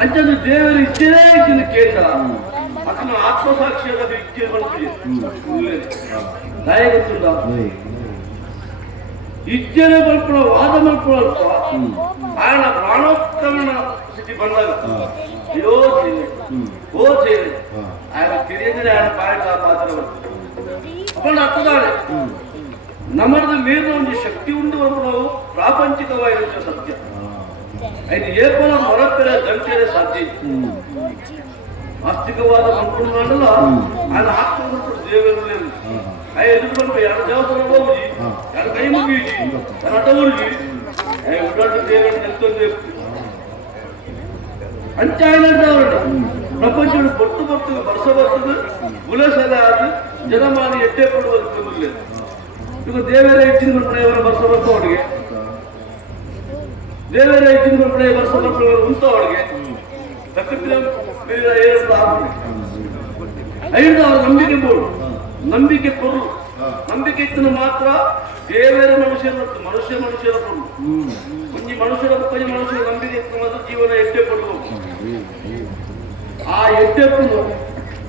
ಅಂಚದು ದೇವರು ಇಚ್ಛೆನೇ ಇಚ್ಛೆನ ಕೇಳ್ತ ಅದನ್ನು ಆತ್ಮಸಾಕ್ಷಿಯಾದ ಇಚ್ಛೆ ಬರ್ತದೆ ದಾಯ ಗೊತ್ತುಂಟ ಇಚ್ಛೆನೆ ಬಲ್ಪುಣ ವಾದ ಮಲ್ಪುಣ ఆయన ಪ್ರಾಣೋತ್ಕ್ರಮಣ ಸ್ಥಿತಿ ಬಂದಾಗ ಅಯ್ಯೋ ಓ ಸೇವೆ ఆయన ತಿಳಿಯದ್ರೆ ఆయన ಪಾಠ ಪಾತ್ರ ಅಪ್ಪನ ಅರ್ಥದಾನೆ ನಮ್ಮದು ಮೇಲಿನ ಒಂದು ಶಕ್ತಿ ಉಂಟು ನಾವು ಪ್ರಾಪಂಚಿಕವಾಗಿರುವ ಸತ್ಯ ಐದು ಏಪಲ ಹೊರಪೆರೆ ದಂಟೆರೆ ಸಾಧ್ಯ ಆಸ್ತಿಕವಾದ ಮನ್ಕೊಂಡು ಮಾಡಲ್ಲ ఆయన ಆತ್ಮಗಳು ದೇವರು ఆయన ಎದುರುಕೊಂಡು ಎರಡು ದೇವಸ್ಥಾನ ಹೋಗಿ ಎರಡು ಕೈ ಮುಗಿಸಿ ನನ್ನ ಅಡ್ಡ ಊರಿಗೆ ಉಡಾಟ ದೇವರು ನಿಂತೊಂದು ಅಂಚಾಯಿನವರು ಪ್ರಪಂಚ ಬರ್ತು ಬರ್ತದೆ ವರ್ಷ ಬರ್ತದೆ ಗುಲಸಲ ಆದ ಜನಮಾನ ಎಡ್ಡೆ ಕೊಡುವುದು ಈಗ ದೇವರೇ ಹೆಚ್ಚಿನ ಮಕ್ಕಳವರ ವರ್ಷ ಬರ್ತ ಅವರಿಗೆ ದೇವರೇ ಹೆಚ್ಚಿನ ಮಕ್ಕಳ ವರ್ಷ ಮಕ್ಕಳು ಉಂಟು ಅವರಿಗೆ ಐದು ಅವರ ನಂಬಿಕೆ ಬೋಡು ನಂಬಿಕೆ ಕೊರು ನಂಬಿಕೆ ಇತ್ತು ಮಾತ್ರ ದೇವರ ಮನುಷ್ಯರ ಕೊಡು ಕುಂಜಿ ಮನುಷ್ಯರ ನಂಬಿಕೆ ಇತ್ತು ಮಾತ್ರ ಜೀವನ ಎಡ್ಡೆ ಕೊಡಬಹುದು ಆ ಎಡ್ಡೆಪ್ಪನು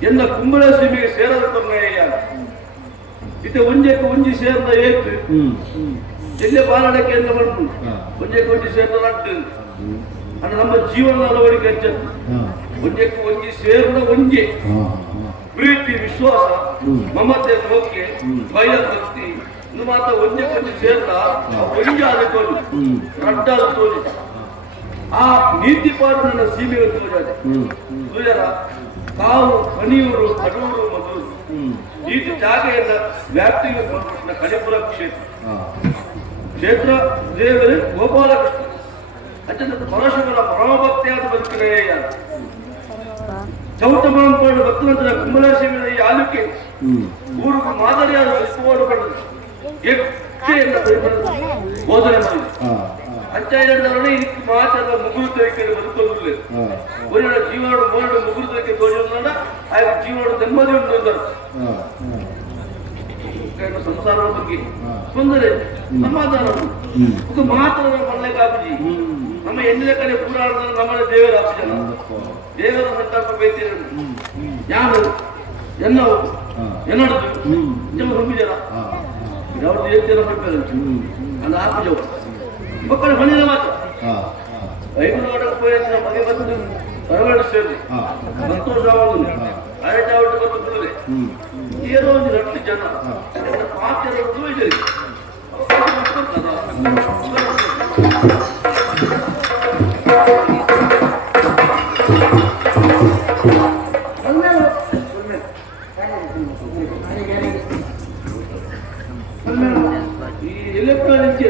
ಎನ್ನ ಕುಂಬಳ ಸೀಮೆಗೆ ಸೇರದ ತಮ್ಮಯ್ಯ ಇತ್ತೆ ಒಂಜಕ್ಕೆ ಒಂಜಿ ಸೇರ್ದ ಏತು ಎಲ್ಲೇ ಬಾಲಡಕ್ಕೆ ಎಂತ ಮಾಡ್ಕೊಂಡು ಒಂಜಕ್ಕೆ ಒಂಜಿ ಸೇರ್ದ ಅಡ್ಡು ಅದು ನಮ್ಮ ಜೀವನದ ಅಳವಡಿಕೆ ಹೆಚ್ಚು ಒಂಜಕ್ಕೆ ಒಂಜಿ ಸೇರ್ದ ಒಂಜೆ ಪ್ರೀತಿ ವಿಶ್ವಾಸ ಮಮತೆ ನೋಕೆ ಭಯ ಭಕ್ತಿ ಇದು ಮಾತ್ರ ಒಂಜಕ್ಕೆ ಒಂಜಿ ಸೇರ್ದ ಒಂಜೆ ಆದ ತೋಲಿ ರಡ್ಡಾದ ತೋಲಿ ಆ ನೀತಿ ಪಾಡು ನನ್ನ ಸೀಮೆಗೆ ತೋಜಾದೆ ಸೂರ್ಯರ ಕಾವು ಕಣಿಯೂರು ಕಡೂರು ಮಧೂರು ನೀತಿ ಜಾಗೆಯಿಂದ ವ್ಯಾಪ್ತಿಗೆ ಬಂದ ಕಣಿಪುರ ಕ್ಷೇತ್ರ ದೇವರು ಗೋಪಾಲಕೃಷ್ಣ ಅತ್ಯಂತ ಪರಶುಗಳ ಪರಮಭಕ್ತಿಯಾದ ಬದುಕಿನ ಚೌಟ ಮಾಂಪಾಡು ಭಕ್ತನಂತರ ಕುಂಬಳೇಶ್ವರ ಈ ಆಲುಕೆ ಊರಿಗೆ ಮಾದರಿಯಾದ ವಿಶ್ವವಾಡು ಕಂಡದು ಎಕ್ಕೆಯಿಂದ ಬೋಧನೆ ಮಾಡಿದೆ ಅಂಚಾಯಿನವರೇ ಇದಕ್ಕೆ ಮಾತಾಡ ಮುಗುರು ತರಿಕೆ ಬದುಕೋದಿಲ್ಲ ಒಳ್ಳೆ ಜೀವನ ಮೋರಡು ಮುಗುರು ತರಿಕೆ ತೋರಿಸೋಣ ಆಗ ಜೀವನ ನೆಮ್ಮದಿ ಉಂಟು ಅಂತಾರೆ ಸಂಸಾರದ ಬಗ್ಗೆ ತೊಂದರೆ ಸಮಾಧಾನ ಮಾತ್ರ ಮಲ್ಲೆಗಾಬುಜಿ ನಮ್ಮ ಎಣ್ಣೆ ಕಡೆ ಪುರಾಣ ನಮ್ಮ ದೇವರ ಆಪ್ಷನ್ ದೇವರ ಸಂಕಲ್ಪ ಬೇಯ್ತೀರ ಯಾರು ಎನ್ನವು ಎನ್ನಡದು ಜನ ನಂಬಿಜರ ಯಾವ್ದು ಹೇಳ್ತೀರ ಬರ್ತಾರೆ ಅದು ಆಪಜವು ಮಕ್ಕಳು ಮನೆಯ ಮಾತು 5 ವರ್ಷ ಮನೆ ಬಂದು ಹೊರಗಡೆ ಸೇರಿ ಸಂತೋಷವಾಗುವುದು ಆಯ್ತಾವಟ್ಟು ಬರ್ತದೆ ಏನೋ ಒಂದು ರಟ್ಟು ಜನ ಪಾತ್ರ ಇದ್ದಾರೆ ಈ ಎಲೆಕ್ಟ್ರಾನಿಕ್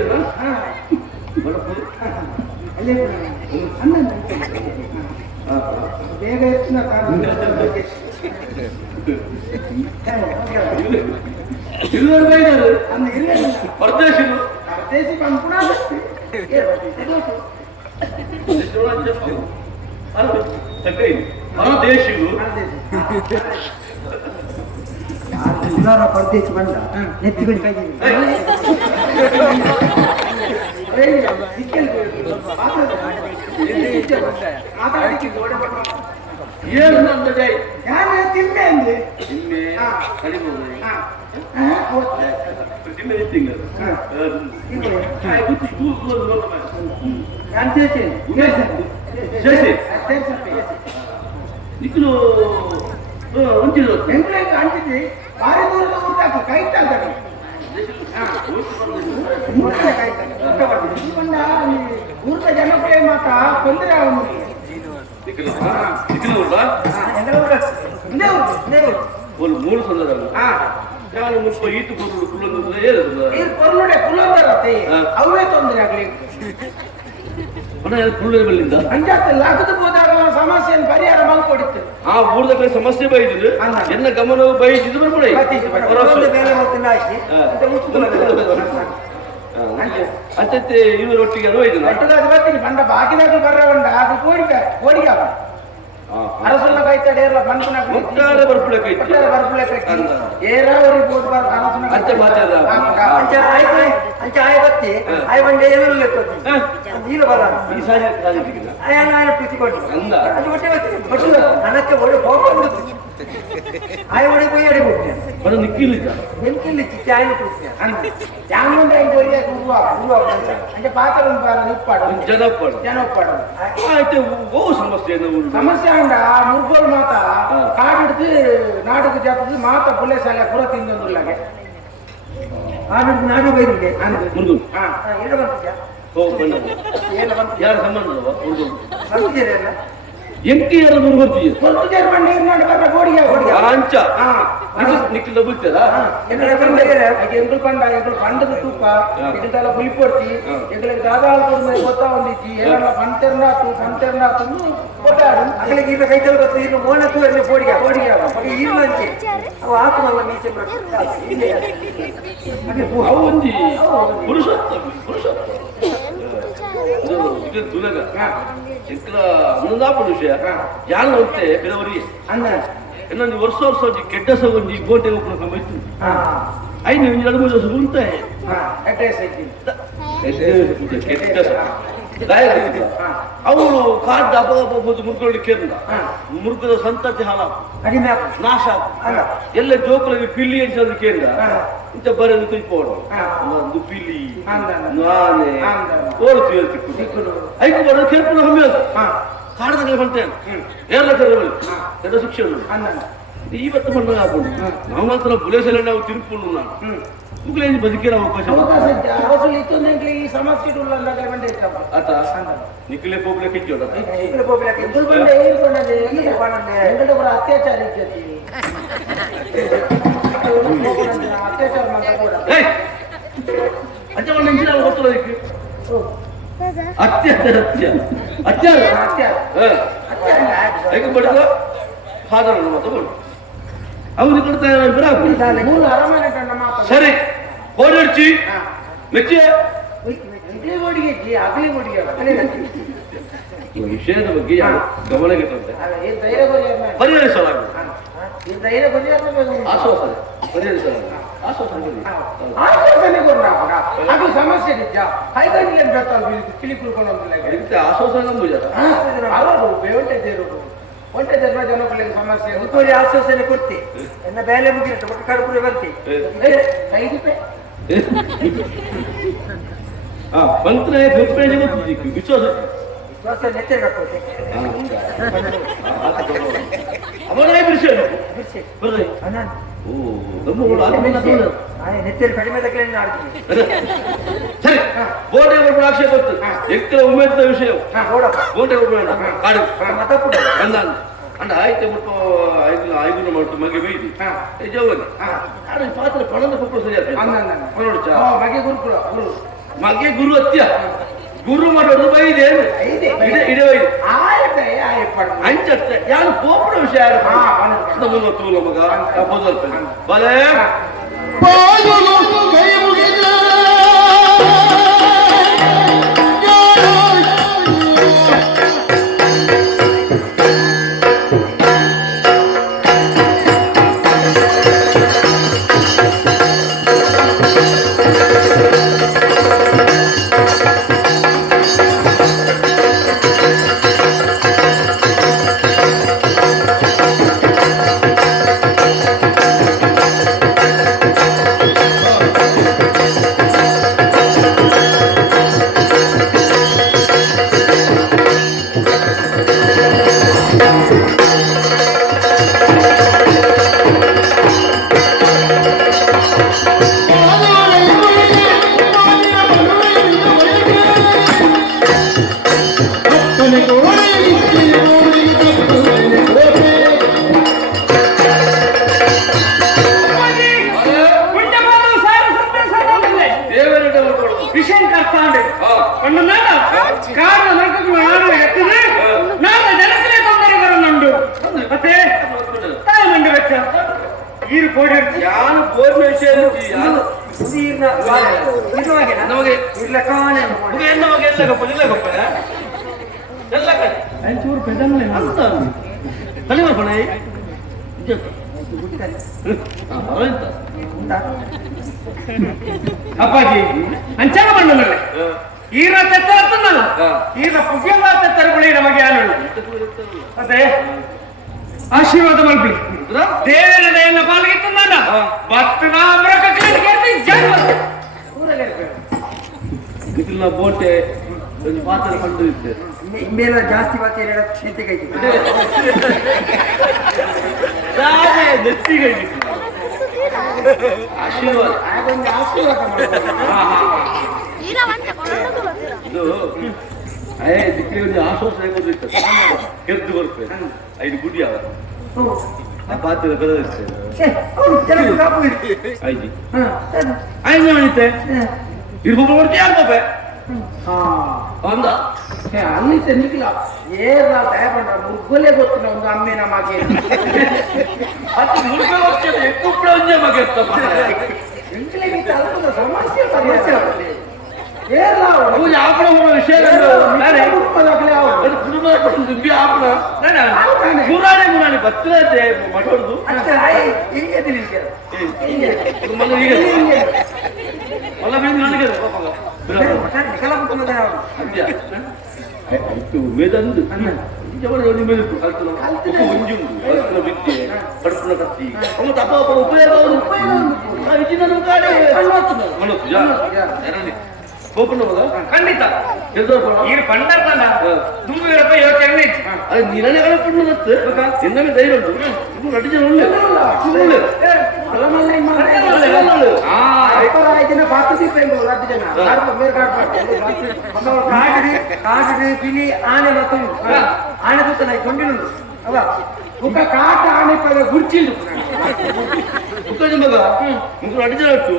ಬೇಗ ಹೆಚ್ಚಿನ ಪರದೇಶಿ ಪರದೇಶಿ ಬಂದ ನೆತ್ತಿಗಳು ಕೈ ಏನು ನಂದದೆ ಯಾರು ತಿನ್ನೆ ಅಂದ್ರೆ ನಿನ್ನೆ ಕಡಿಮೆ ತಿನ್ನೆ ತಿಂಗಳು ನಾನು ಸೇರ್ತೀನಿ ಇಕ್ಕಲು ಒಂಚಿದ್ರು ಬೆಂಗಳೂರಿಗೆ ಅಂತಿದ್ವಿ ಭಾರಿ ದೂರದ ಊಟ ಕೈ ತಾಳ್ತಾರೆ ಊರ್ದ ಜನಪ್ರಿಯ ಮಾತ ತೊಂದರೆ ಅವನಿಗೆ ಒಂದು ಮೂರು ಸಂದರ್ಭ ನಾನು ಮುಲ್ಪ ಈತು ಅವೇ ತೊಂದರೆ ಆಗ್ಲಿ ಬಲ್ಲಿಂದ ಲಗದು ಹೋದಾಗ ಸಮಸ್ಯೆಯನ್ನು ಪರಿಹಾರ ಮಾಡಿಕೊಡುತ್ತೆ ಆ ಊರ್ದ ಕಡೆ ಸಮಸ್ಯೆ ಬೈದಿದ್ರು ಎನ್ನ ಗಮನವು ಬೈದಿದ್ದು ಬರ್ಬಿಡ ಅಂತೆ ಇವರೊಟ್ಟಿಗೆ ಅದು ಬೈದಿಲ್ಲ ಬರ್ತೀನಿ ಬಂಡ ಬಾಕಿದಾಗ ಬರವಂಡ ಅದು ಕೋಡಿಗೆ ಅರಸಲ್ಲ ಕೈತಡೆ ಎಲ್ಲ ಬಂದು ಒಟ್ಟಾರೆ ಬರ್ಬಿಡ ಕೈ ಏರಾವರಿ ಬೋಟ್ ಬಾರ ಅಂತೆ ಮಾತಾಡ ಅಂಚೆ ಆಯ ಬತ್ತಿ ಆಯ ಬಂಡೆ ಏನು ನೀರು ಬರ ಈ ಸಾರಿ ಆಯ ಕೂತಿಕೊಂಡು ಅಂದ ಅದು ಹೊಟ್ಟೆ ನನಕ್ಕೆ ಒಳ್ಳೆ ಹೋಗ್ಬೋದು ಆಯ ಒಳ್ಳೆ போய் ಅಡಿ ಬಿಟ್ಟೆ ಬರ ನಿಕ್ಕಿಲಿಲ್ಲ ಬೆಂಕಿಲಿ ಚಾಯ ಕೂತಿಯ ಚಾಮುಂಡಿ ಗೋರಿಯ ಗುರುವ ಅಂದ್ರೆ ಪಾತ್ರ ನಿಪ್ಪಾಡು ಜನಪ್ಪಾಡು ಆಯ್ತು ಓ ಸಮಸ್ಯೆ ಸಮಸ್ಯೆ ಉಂಡ ಮುರ್ಗೋಲ್ ಮಾತ ಕಾಡಿಡ್ದು ನಾಡುಗೆ ಜಾಪದು ಮಾತ ಪುಲೇಸಾಲ ಪುರ ತಿಂದೊಂದುಲ್ಲಾಗೆ ನಾಡು ಬೈರಿಗೆ ಮುರುಗು ಏನು ಬರ್ತಿದ್ಯಾ ಏನು ಬಂತು ಯಾರ ಸಂಬಂಧ ಮುರುಗು ಬರ್ತಿದ್ದೀರಲ್ಲ ಎಂಟಿಯರ ಮುರುಗುತ್ತೀಯ ಕೊಟ್ಟಿದ್ದಾರೆ ಬಣ್ಣ ನೋಡಿ ಬರ್ರ ಗೋಡಿಗೆ ಅಂಚ ನಿಕ್ಕಿಲ್ಲ ಬುಲ್ತದ ಎಂಗಳು ಪಂಡದ ತೂಪ ಇದೆಲ್ಲ ಪುಲಿಪೊಡ್ತಿ ಎಗಳಿಗೆ ದಾದಾಳು ಕೊಡ್ಮೇಲೆ ಗೊತ್ತಾ ಒಂದಿಚ್ಚಿ ಏನೆಲ್ಲ ಪಂತೆರ್ನಾತು ಗೊತ್ತಾಡು ಅಗಳಿಗೆ ಈಗ ಕೈತಲ್ ಗೊತ್ತು ಇನ್ನು ಮೋನತ್ತು ಎಲ್ಲಿ ಬೋಡಿಗೆ ಇಲ್ಲ ಅಂಚೆ ಅವು ಆತ್ಮಲ್ಲ ನೀಚೆ ಅವು ಒಂದಿ ಪುರುಷೋತ್ತಮ ಇದು ದುಲಗ ಎಂಕಲ ಅನ್ನದಾಪದ ವಿಷಯ ಯಾನು ಅಂತೆ ಕೆಲವರಿಗೆ ಇನ್ನೊಂದು ವರ್ಷ ಕೆಟ್ಟ ಸಗೊಂಜಿ ಗೋಟೆ ಒಬ್ಬರು ಗಮನಿಸ್ತು ಐದು 2-3 ವರ್ಷ ಉಂಟೆ ಕೆಟ್ಟ ಅವರು ಕಾಡ್ದ ಅಪಗಬಹುದು ಮುರ್ಕೊಂಡು ಕೇಂದ್ರ ಮುರುಕದ ಸಂತತಿ ಹಾಳ ನಾಶ ಎಲ್ಲ ಜೋಕುಲಗೆ ಪಿಲ್ಲಿ ಅಂತ ಕೇಂದ್ರ ಇಂತ ಬರೋದು ತುಯ್ಪೋಡು ಒಂದು ಪಿಲ್ಲಿ ನಾನೆ ತೋರ್ತು ಹೇಳ್ತಿಕ್ಕು ಐದು ಬರೋದು ಕೇಳ್ಪುಣ ಹಮ್ಮಿ ಅದು ಕಾಡ್ದಾಗ ಹೊಂಟೇನು ಏರ್ಲ ಕರೆಬಲ್ಲಿ ಎಲ್ಲ ಶಿಕ್ಷೆ ಇವತ್ತು ಬಂದಾಗ ಹಾಕೊಂಡು ನಾವು ಮಾತ್ರ ಬುಲೇಸಲ್ಲ ನಾವು ತಿರುಪುಂಡು ನಾನು ಮುಗ್ಲೇಜ್ ಬದುಕಿರೋ ಅವಕಾಶ ಈ ಸಮಸ್ಯೆ ಆತ ನಿಖಿಲೆ ಪೋಬ್ಲೆ ಕಿಚ್ಚೋಡ ಅತ್ಯಾಚಾರ ಅತ್ಯಾಚಾರ ಅಜ್ಜ ನಿಂಚಿನ ಗೊತ್ತೋದಕ್ಕೆ ಅತ್ಯಾಚಾರ ಅತ್ಯಾಚಾರ ಹೇಗೆ ಬಡಿದ ಫಾದರ್ ಮಾತು ಅವನಿಗೆ ಕೊಡ್ತಾ ಸರಿ ಓಡಿಡ್ಚಿ ಮೆಚ್ಚಿ ವಿಷಯದ ಬಗ್ಗೆ ಗಮನಕ್ಕೆ ತಂದೆ ಪರಿಹರಿಸಲಾಗುವುದು ಆಶ್ವಾಸನೆ ಪರಿಹರಿಸಲಾಗುವುದು ಅದು ಸಮಸ್ಯೆ ಆಶ್ವಾಸನೆ ನಂಬುಜಾರ ಒಂಟೆ ಧರ್ಮ ಜನಗಳಿಗೆ ಸಮಸ್ಯೆ ಮುತ್ತೂರಿ ಆಶ್ವಾಸನೆ ಕೊಡ್ತಿ ಎನ್ನ ಬೇಲೆ ಮುಗಿರುತ್ತೆ ಒಟ್ಟು ಕಡುಪುರಿ ಬರ್ತಿ ಮಂತ್ರ ವಿಶ್ವಾಸ ವಿಶ್ವಾಸ ನೆತ್ತರಿಗೆ ಹಾಕೋತೆ ಅವನೇ ಬಿಡಿಸಿ ಬರ್ರಿ ನೆತ್ತೇರಿ ಕಡಿಮೆ ತಕ್ಕಲೆ ಆಡ್ತೀನಿ ಸರಿ ಬೋಟೆ ಒಬ್ಬರು ಆಕ್ಷೇಪ ಗೊತ್ತು ಎಕ್ಕಲ ಉಮೇದ ವಿಷಯ ಬೋಟೆ ಒಬ್ಬರು ಕಾಡು ಮತಪ್ಪು ಅಂಡ ಆಯ್ತು ಬಿಟ್ಟು ಐದು ಮಾಡ್ತು ಮಗೆ ಬೈದಿ ಜವನಿ ಆದ್ರೆ ಪಾತ್ರ ಪಣದ ಕೊಪ್ಪಳು ಸರಿ ಮಗೆ ಗುರು ಅತ್ಯ ಗುರು ಮಾಡೋದು ಬೈದೆ ಇಡೇ ಅಂಚತ್ತೆ ಯಾರು ಕೋಪಡ ವಿಷಯ ಮುನ್ನೂರು ಮಗ ಬಲೆ ಕೈ ಮುಗಿದ ಕೋಡಿ ಹಿಡ್ದು ಯಾರು ಬೋರ್ನ ವಿಷಯ ಯಾರು ನೀರ್ನ ಇರುವಾಗೆ ನಮಗೆ ಇಲ್ಲ ಕಾಣೆ ಹುಡುಗ ಎಲ್ಲ ಹೋಗಿ ಎಲ್ಲ ಗಪ್ಪ ಎಲ್ಲ ಕಡೆ ಒಂಚೂರು ಪೆದನ್ನೇ ಅಂತ ತಲೆ ಬರ್ಪಣ ಅಪ್ಪಾಜಿ ಅಂಚಾಗ ಬಂದನಲ್ಲ ಈರ ತೆತ್ತಲ್ಲ ಈರ ಪುಗ್ಗೆಲ್ಲ ತೆತ್ತರಗಳು ನಮಗೆ ಆನಳು ಅದೇ ಆಶೀರ್ವಾದ ಮಲ್ಪಿ ದೇವರ ದಯೆಲ್ಲ ಪಾಲ್ಗಿತ್ತು ನಾನು ಭಕ್ತನ ಅಮರಕ ಕೇಳಿ ನಿಖಿಲ್ನ ಬೋಟೆ ಒಂದು ಪಾತ್ರ ಕಂಡು ಇದ್ದೆ ಇನ್ಮೇಲೆ ಜಾಸ್ತಿ ಮಾತು ಚಿಂತೆಗೈತಿ ನೆತ್ತಿಗೆ ಆಶೀರ್ವಾದ ಅದೊಂದು ಆಶೀರ್ವಾದ ಇದು ದಿಕ್ಕರಿಗೆ ಆಶ್ವಾಸನೆ ಗೊತ್ತಿತ್ತು ಗೆದ್ದು ಬರ್ತೇನೆ 5 ಗುಡಿ ಅವ ಆ ಪಾತ್ರ ಬದಲಿಸ್ತೇನೆ ಆಯ್ತು ಮಾಡಿತ್ತೆ ಇರ್ಬೋದು ಬರ್ತಿ ಯಾರು ಬಾಬೆ ಅಂದ ಅಲ್ಲಿ ನಿಖಿಲ ಏನ ದಯಪಂಡ ಮುಗ್ಗೊಲೆ ಗೊತ್ತಿಲ್ಲ ಒಂದು ಅಮ್ಮಿನ ಮಗೆ ಅದು ಮುಳುಗ ವರ್ಷದ ಕುಪ್ಪಳ ಒಂದೇ ಮಗೆ ಸಮಸ್ಯೆ ಸಮಸ್ಯೆ ಏನ ಅವನು ಆಪಣ ವಿಷಯ ಮುರಾಣಿ ಬತ್ತಲೇ ಮಾಡೋದು ಮಲ್ಲ ಬೇಗ ನನಗೆ ಆಯ್ತು ಮೇದಂದು ಮೇಲೆ ಕಲ್ತನ ಮುಂಜುಂಡು ಕಲ್ತನ ಬಿತ್ತೆ ಕಡುಪನ ಕತ್ತಿ ಅಮ್ಮ ತಪ್ಪ ಉಪಯೋಗ ಇದನ್ನ ಗಾಡಿ ಖಂಡಿತ ಈ ಪಂಡರ್ನ ತುಂಬಿ ಯೋಚನೆ ಅದು ನಿರನೆ ಕಳಪಣ್ಣದತ್ತು ಇನ್ನೊಮ್ಮೆ ಧೈರ್ಯ ಉಂಟು ಇದು ನಟಿಜ ಒಳ್ಳೆ ಕಾಡು ಪಿಲಿ ಆನೆ ಮತ್ತು ಆನೆ ಗೊತ್ತಲ್ಲ ಕೊಂಡಿರುಂಟು ಅವ ఒక కాట ఆనే పద గుర్చిండు ಮುಖದ ಮಗ ಮುಖ ನಟಿಜ ಉಂಟು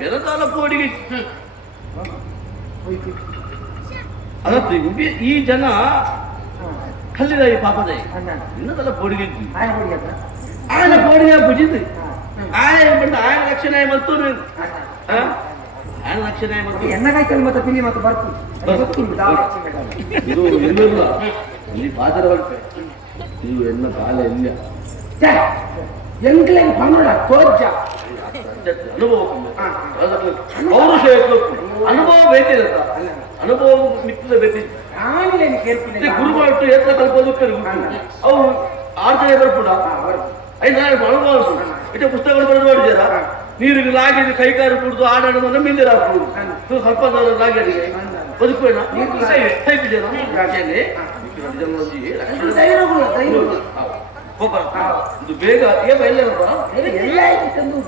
ಬೆರತಾಲ ಪೋಡಿಗೆ ಅದತ್ತು ಈ ಜನ ಕಲ್ಲಿದ ಈ ಪಾಪದ ಇನ್ನದಲ್ಲ ಪೋಡಿಗೆ ఆయన పోడిగా పుజింది ఆయన ಬಂದ ఆయన ರಕ್ಷಣೆ ಮತ್ತು ఆయన ರಕ್ಷಣೆ ಮತ್ತು ಎಣ್ಣಗಾಯ್ತಲ್ಲಿ ಮತ್ತೆ ಪಿಲಿ ಮತ್ತೆ ಬರ್ತು ಇದು ಎಲ್ಲಲ್ಲ ಇಲ್ಲಿ ಪಾದರ ಬರ್ತೆ ಇದು ಎನ್ನ ಕಾಲ ಇಲ್ಲ ಎಂಗ್ಲೆಂಗ್ ಪನ್ನಡ ತೋರ್ಜ ಅನುಭವ ಪೌರುಷ ಅನುಭವ ಬೇಕಿರತ್ತ ಅನುಭವ ಮಿತ್ರ ಬೇಕಿತ್ತು ಆನ್ಲೈನ್ ಕೇರ್ಪಿನ ಗುರು ಮಾಡ್ತು ಎತ್ತ ಕಲ್ಪೋದು ಅವು 6 ಜನ ಬರ್ಪುಡ 5 ಜನ ಅನುಭವ ಇಟ್ಟ ಪುಸ್ತಕಗಳು ಬರೆದು ಮಾಡಿದಾರ ನೀರಿಗೆ ಲಾಗಿ ಕೈಕಾರು ಕುಡಿದು ಆಡಾಡೋದನ್ನ ಮಿಂದಿರ ಹಾಕ್ಬೋದು ಸ್ವಲ್ಪ ಲಾಗಿಗೆ ಬದುಕುವೇಣ ಇದು ಬೇಗ ಎಲ್ಲ ಆಯ್ತು ತಂದು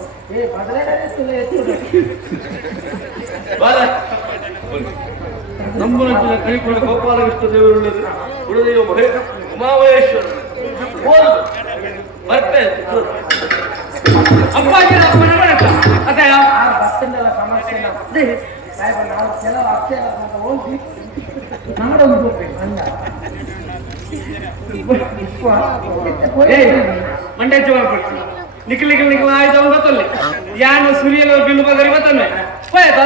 ನಮ್ಮ ಕೈಕೊಂಡ ಗೋಪಾಲಕೃಷ್ಣ ದೇವರುಳ್ಳದು ಕುಲದೇವ ಉಮಾಮಹೇಶ್ವರ ಬರ್ತೇನೆ ಅಪ್ಪಾಜಿ ಅದೇ ಬಸ್ಸೆಲ್ಲ ಸಮಸ್ಯೆ ನಾವು ಕೆಲವು ಅಕ್ಷರ ಹೋಗಿ ನಾಡೊಂದು ಅಂದ ಮಂಡ್ಯ ಮಾಡ್ಕೊಡ್ತೀನಿ ನಿಖಿಲ್ ಆಯ್ತು ಅವ್ನು ಗೊತ್ತಲ್ಲಿ ಯಾನು ಸುರಿಯಲ್ಲ ಬಿಲ್ಲು ಬಗರಿ ಗೊತ್ತನ್ನೇ ಹೋಯ್ತಾ